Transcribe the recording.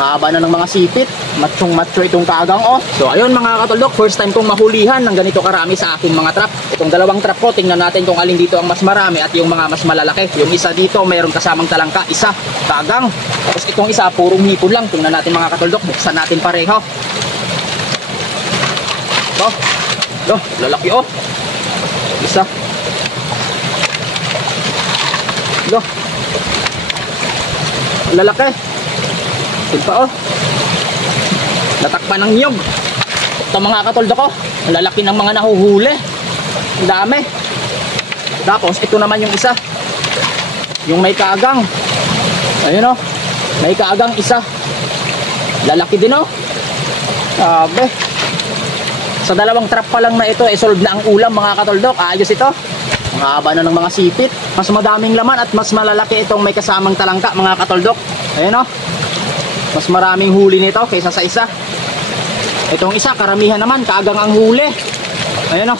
haba na ng mga sipit. Matchong macho itong kaagang oh. So ayun mga katuldok, first time kong mahulihan ng ganito karami sa aking mga trap. Itong dalawang trap ko, tingnan natin kung alin dito ang mas marami at yung mga mas malalaki. Yung isa dito mayroon kasamang talangka, isa kaagang. Tapos itong isa purong hipon lang. Tingnan natin mga katuldok, buksan natin pareho. Oh, lalaki oh. Isa. Lalaki. Ito pa oh. Natakpan ng niyog. Ito mga katuldok ko, ang lalaki ng mga nahuhuli. Ang dami. Tapos ito naman yung isa, yung may kaagang. Ayun oh, may kaagang isa. Lalaki din oh. Sabi, sa dalawang trap pa lang na ito solve na ang ulam mga katuldok. Ayos ito. Ang haba na ng mga sipit. Mas madaming laman at mas malalaki itong may kasamang talangka mga katuldok. Ayun oh, mas maraming huli nito kaysa sa isa. Itong isa karamihan naman kaagang ang huli. Ayun oh.